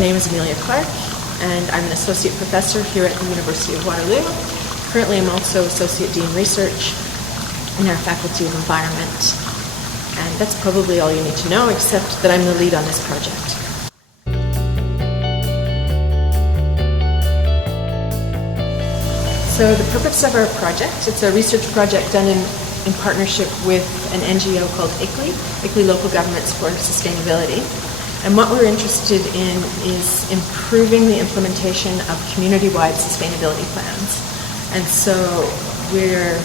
name is Amelia Clarke, and I'm an associate professor here at the University of Waterloo. Currently, I'm also Associate Dean Research in our Faculty of Environment. And that's probably all you need to know, except that I'm the lead on this project. So the purpose of our project, it's a research project done in partnership with an NGO called ICLEI Local Governments for Sustainability. And what we're interested in is improving the implementation of community-wide sustainability plans. And so we're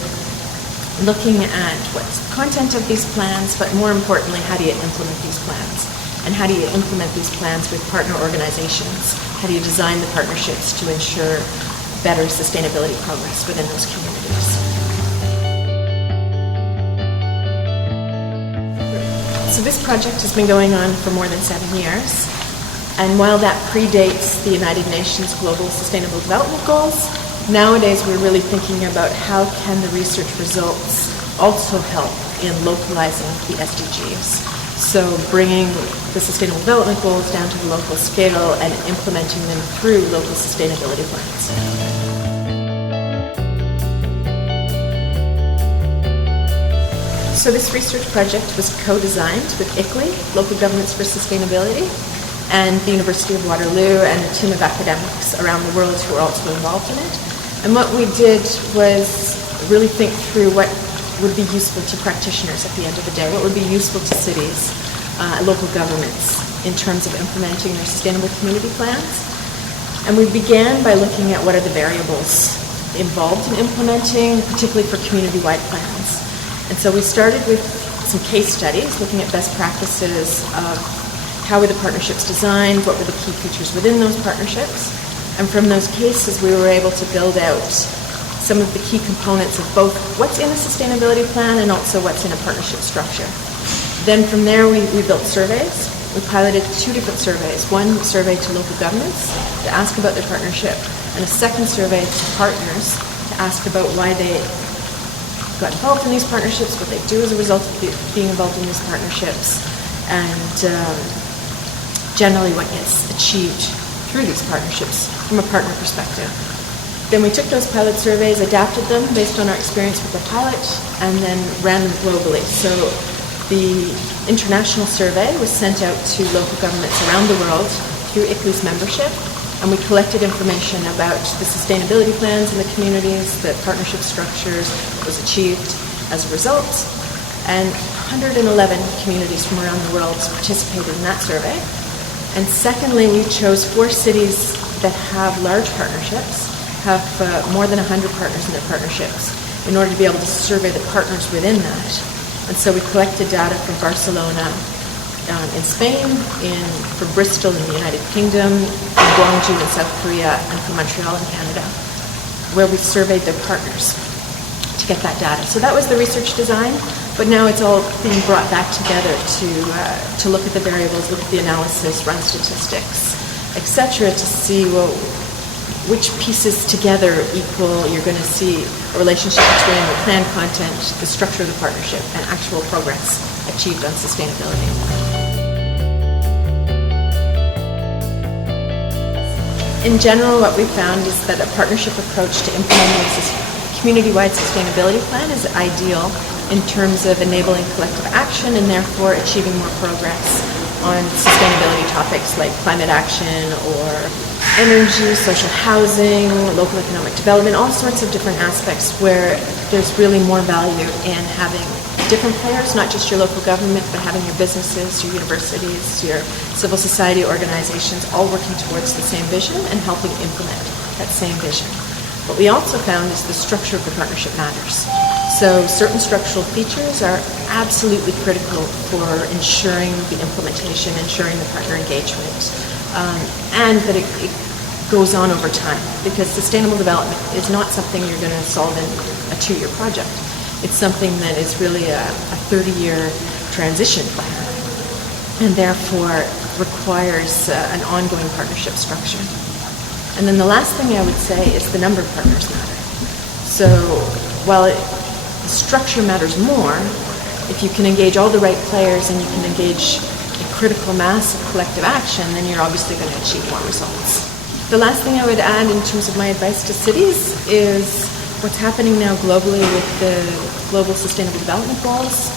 looking at what's the content of these plans, but more importantly, how do you implement these plans? And how do you implement these plans with partner organizations? How do you design the partnerships to ensure better sustainability progress within those communities? So this project has been going on for more than 7 years, and while that predates the United Nations Global Sustainable Development Goals, nowadays we're really thinking about how can the research results also help in localizing the SDGs. So bringing the Sustainable Development Goals down to the local scale and implementing them through local sustainability plans. So this research project was co-designed with ICLEI, Local Governments for Sustainability, and the University of Waterloo and a team of academics around the world who are also involved in it. And what we did was really think through what would be useful to practitioners at the end of the day, what would be useful to cities, local governments, in terms of implementing their sustainable community plans. And we began by looking at what are the variables involved in implementing, particularly for community-wide plans. And so we started with some case studies, looking at best practices of how were the partnerships designed, what were the key features within those partnerships. And from those cases, we were able to build out some of the key components of both what's in a sustainability plan and also what's in a partnership structure. Then from there, we built surveys. We piloted 2 different surveys. One survey to local governments to ask about their partnership, and a second survey to partners to ask about why they got involved in these partnerships, what they do as a result of being involved in these partnerships, and generally what gets achieved through these partnerships from a partner perspective. Then we took those pilot surveys, adapted them based on our experience with the pilot, and then ran them globally. So the international survey was sent out to local governments around the world through ICLEI's membership, and we collected information about the sustainability plans in the communities, the partnership structures, what was achieved as a result. And 111 communities from around the world participated in that survey. And secondly, we chose 4 cities that have large partnerships, have more tthan 100 partners in their partnerships, in order to be able to survey the partners within that. And so we collected data from Barcelona in Spain, from Bristol in the United Kingdom, from Gwangju in South Korea, and from Montreal in Canada, where we surveyed their partners to get that data. So that was the research design, but now it's all being brought back together to look at the variables, look at the analysis, run statistics, etc., to see, well, which pieces together equal, you're going to see a relationship between the plan content, the structure of the partnership, and actual progress achieved on sustainability. In general, what we found is that a partnership approach to implementing a community-wide sustainability plan is ideal in terms of enabling collective action and therefore achieving more progress on sustainability topics like climate action or energy, social housing, local economic development, all sorts of different aspects where there's really more value in having different players, not just your local government, but having your businesses, your universities, your civil society organizations all working towards the same vision and helping implement that same vision. What we also found is the structure of the partnership matters. So certain structural features are absolutely critical for ensuring the implementation, ensuring the partner engagement, and that it goes on over time, because sustainable development is not something you're going to solve in a 2-year project. It's something that is really a 30-year transition plan, and therefore requires an ongoing partnership structure. And then the last thing I would say is the number of partners matter. So while the structure matters more, if you can engage all the right players and you can engage a critical mass of collective action, then you're obviously going to achieve more results. The last thing I would add in terms of my advice to cities is what's happening now globally with the Global Sustainable Development Goals.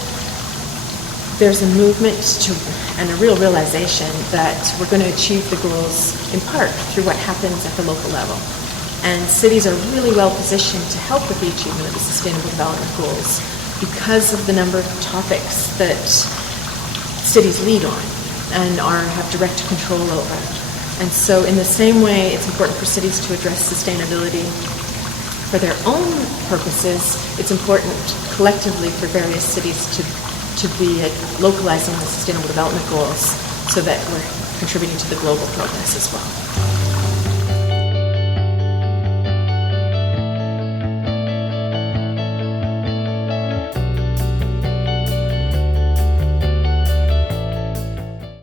There's a movement to, and a real realization that we're going to achieve the goals in part through what happens at the local level. And cities are really well positioned to help with the achievement of the Sustainable Development Goals because of the number of topics that cities lead on and have direct control over. And so in the same way, it's important for cities to address sustainability for their own purposes. It's important collectively for various cities to be localizing the Sustainable Development Goals so that we're contributing to the global progress as well.